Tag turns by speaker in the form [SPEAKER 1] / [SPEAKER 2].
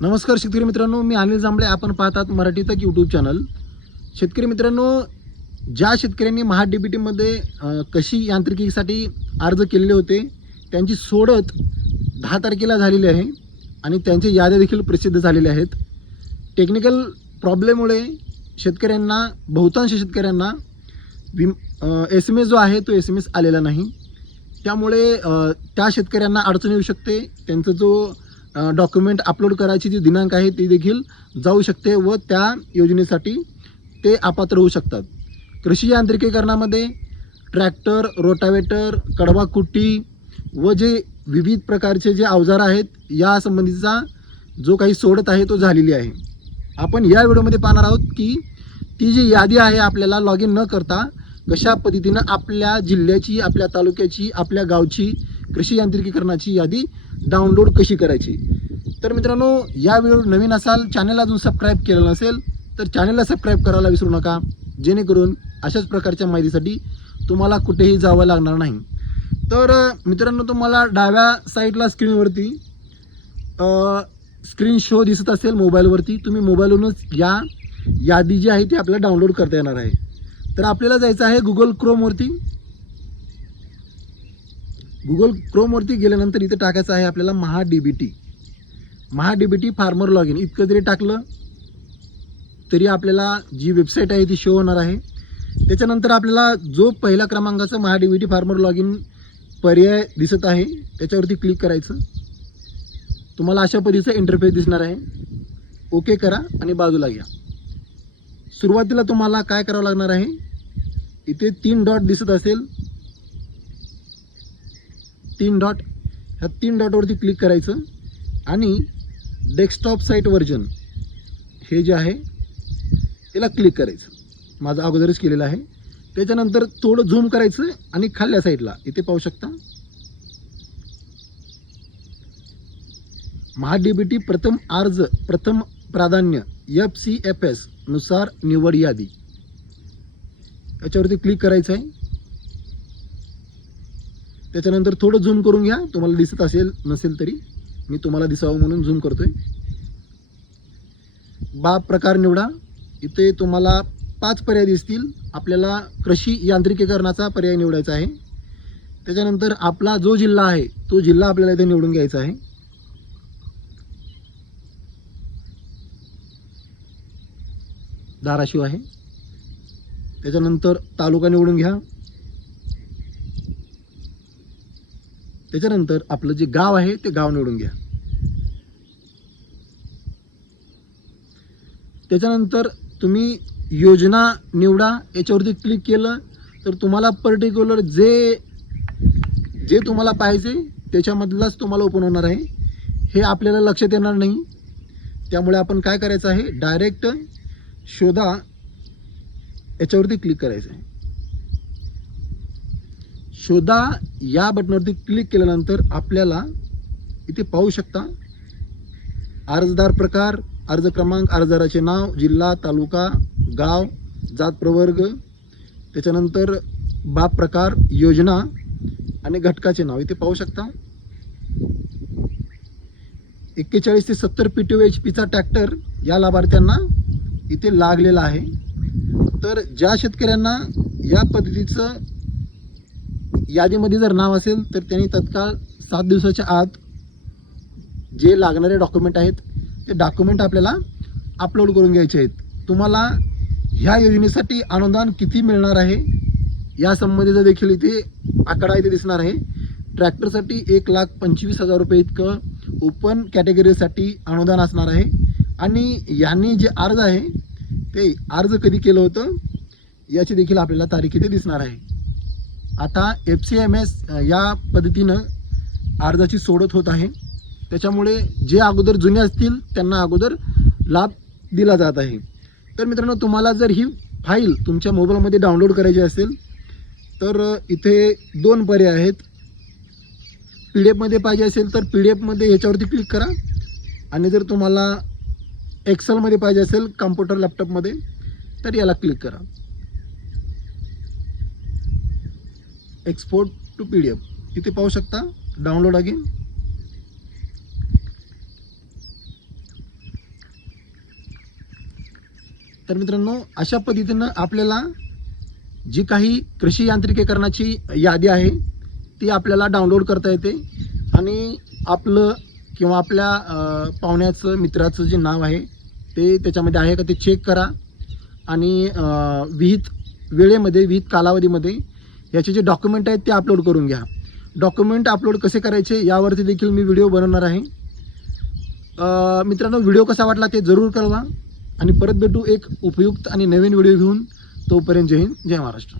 [SPEAKER 1] नमस्कार शेतकरी मित्रांनो मी अनिल जांभळे. आपण पाहतात मराठी तक यूट्यूब चॅनल शेतकरी मित्रांनो ज्या शेतकऱ्यांनी महा डी बी टीमध्ये कशी यांत्रिकीसाठी अर्ज केलेले होते त्यांची सोडत दहा तारखेला झालेली आहे आणि त्यांच्या याद्या देखील प्रसिद्ध झालेल्या आहेत. टेक्निकल प्रॉब्लेममुळे शेतकऱ्यांना बहुतांश शेतकऱ्यांना विम एस एम एस जो आहे तो एस एम एस आलेला नाही. त्यामुळे त्या शेतकऱ्यांना अडचण येऊ शकते. त्यांचा जो डॉक्युमेंट अपलोड करायची जी दिनांक आहे ती देखील जाऊ शकते व त्या योजनेसाठी ते अपात्र होऊ शकतात. कृषी यांत्रिकीकरणामध्ये ट्रॅक्टर रोटावेटर कडवा कुट्टी व जे विविध प्रकारचे जे अवजार आहेत या संबंधीचा जो काही सोडत आहे तो झालेली आहे. आपण या व्हिडिओमध्ये पाहणार आहोत की ती जी यादी आहे आपल्याला लॉग इन न करता कशा पद्धतीनं आपल्या जिल्ह्याची आपल्या तालुक्याची आपल्या गावची कृषी यांत्रिकीकरणाची यादी डाउनलोड कशी करायची? तर मित्रांनो या व्हिडिओ नवीन असाल चॅनल अजून सबस्क्राईब केलं नसेल तर चॅनलला सबस्क्राईब करायला विसरू नका. जेणेकरून अशाच प्रकारच्या माहितीसाठी तुम्हाला कुठेही जावं लागणार नाही. तर मित्रांनो तुम्हाला डाव्या साईडला स्क्रीनवरती स्क्रीन शो दिसत असेल मोबाईलवरती तुम्ही मोबाईलवरूनच या. यादी जी आहे ती आपल्याला डाउनलोड करता येणार आहे. तर आपल्याला जायचं आहे गुगल क्रोमवरती गुगल क्रोमवरती गेल्यानंतर इथं टाकायचं आहे आपल्याला Maha D B T MahaDBT farmer log in इतकं जरी टाकलं तरी आपल्याला जी वेबसाईट आहे ती शो होणार आहे. त्याच्यानंतर आपल्याला जो पहिल्या क्रमांकाचा महाडीबीटी फार्मर लॉग इन पर्याय दिसत आहे त्याच्यावरती क्लिक करायचं. तुम्हाला अशा पद्धतीचा इंटरफेस दिसणार आहे. ओके करा आणि बाजूला घ्या. सुरुवातीला तुम्हाला काय करावं लागणार आहे? इथे तीन डॉट दिसत असेल. तीन डॉट ह्या तीन डॉटवरती क्लिक करायचं. आणि डेस्कटॉप साईट व्हर्जन हे जे आहे त्याला क्लिक करायचं. माझं अगोदरच केलेलं आहे. त्याच्यानंतर थोडं झूम करायचं आणि खाल्ल्या साईडला इथे पाहू शकता. महाडीबीटी प्रथम अर्ज प्रथम प्राधान्य एफ सी एफ एसनुसार निवड यादी. याच्यावरती क्लिक करायचं आहे. त्याच्यानंतर थोडं झूम करून घ्या. तुम्हाला दिसत असेल नसेल तरी. मी तुम्हाला दिसावं म्हणून झूम करतोय. बाब प्रकार निवडा. इथे तुम्हाला पाच पर्याय दिसतील. आपल्याला कृषी यांत्रिकीकरणाचा पर्याय निवडायचा आहे. त्याच्यानंतर आपला जो जिल्हा आहे तो जिल्हा आपल्याला इथे निवडून घ्यायचा आहे. धाराशिव आहे. त्याच्यानंतर तालुका निवडून घ्या. त्याच्यानंतर आपलं जे गाव आहे ते गाव निवडून घ्या. त्याच्यानंतर तुम्ही योजना निवडा याच्यावरती क्लिक केलं तर तुम्हाला पर्टिक्युलर जे जे तुम्हाला पाहिजे त्याच्यामधलाच तुम्हाला ओपन होणार आहे. हे आपल्याला लक्षात येणार नाही. त्यामुळे आपण काय करायचं आहे? डायरेक्ट शोधा याच्यावरती क्लिक करायचं आहे. शोधा या बटनवरती क्लिक केल्यानंतर आपल्याला इथे पाहू शकता अर्जदार प्रकार अर्ज क्रमांक अर्जदाराचे नाव जिल्हा तालुका गाव जात प्रवर्ग त्याच्यानंतर बाप प्रकार योजना आणि घटकाचे नाव. इथे पाहू शकता. एक्केचाळीस ते सत्तर पी टी एच पीचा ट्रॅक्टर या लाभार्थ्यांना इथे लागलेला आहे. तर ज्या शेतकऱ्यांना या पद्धतीचं यादीमध्ये जर नाव असेल तर त्यांनी तत्काळ सात दिवसाच्या आत जे लागणारे डॉक्युमेंट आहेत ते डॉक्युमेंट आपल्याला अपलोड करून घ्यायचे आहेत. तुम्हाला ह्या योजनेसाठी अनुदान किती मिळणार आहे? यासंबंधीचं देखील इथे आकडा इथे दिसणार आहे. ट्रॅक्टरसाठी एक लाख पंचवीस हजार रुपये इतकं ओपन कॅटेगरीसाठी अनुदान असणार आहे. आणि यांनी जे अर्ज आहे ते अर्ज कधी केलं होतं याची देखील आपल्याला तारीख इथे दिसणार आहे. आता एफ सी एम एस या पद्धतीनं अर्जाची सोडत होत आहे. त्याच्यामुळे जे अगोदर जुने असतील त्यांना अगोदर लाभ दिला जात आहे. तर मित्रांनो तुम्हाला जर ही फाईल तुमच्या मोबाईलमध्ये डाउनलोड करायची असेल तर इथे दोन पर्याय आहेत. पी डी एफमध्ये पाहिजे असेल तर पी डी एफमध्ये ह्याच्यावरती क्लिक करा. आणि जर तुम्हाला एक्सेलमध्ये पाहिजे असेल कम्प्युटर लॅपटॉपमध्ये तर याला क्लिक करा. Export to P D F इथे पाहू शकता? डाउनलोड अगेन तर मित्रांनो अशा पद्धतीनं आपल्याला जी काही कृषी यांत्रिकीकरणाची यादी आहे ती आपल्याला डाउनलोड करता येते. आणि आपलं किंवा आपल्या पाहुण्याचं मित्राचं जे नाव आहे ते त्याच्यामध्ये आहे का ते चेक करा. आणि विहित वेळेमध्ये विहित कालावधीमध्ये याचे जे डॉक्युमेंट आहेत ते अपलोड करून घ्या. डॉक्युमेंट अपलोड कसे करायचे यावरती देखील मी व्हिडिओ बनवणार आहे. मित्रांनो व्हिडिओ कसा वाटला ते जरूर कळवा. आणि परत भेटू एक उपयुक्त आणि नवीन व्हिडिओ घेऊन. तोपर्यंत जय हिंद जय महाराष्ट्र.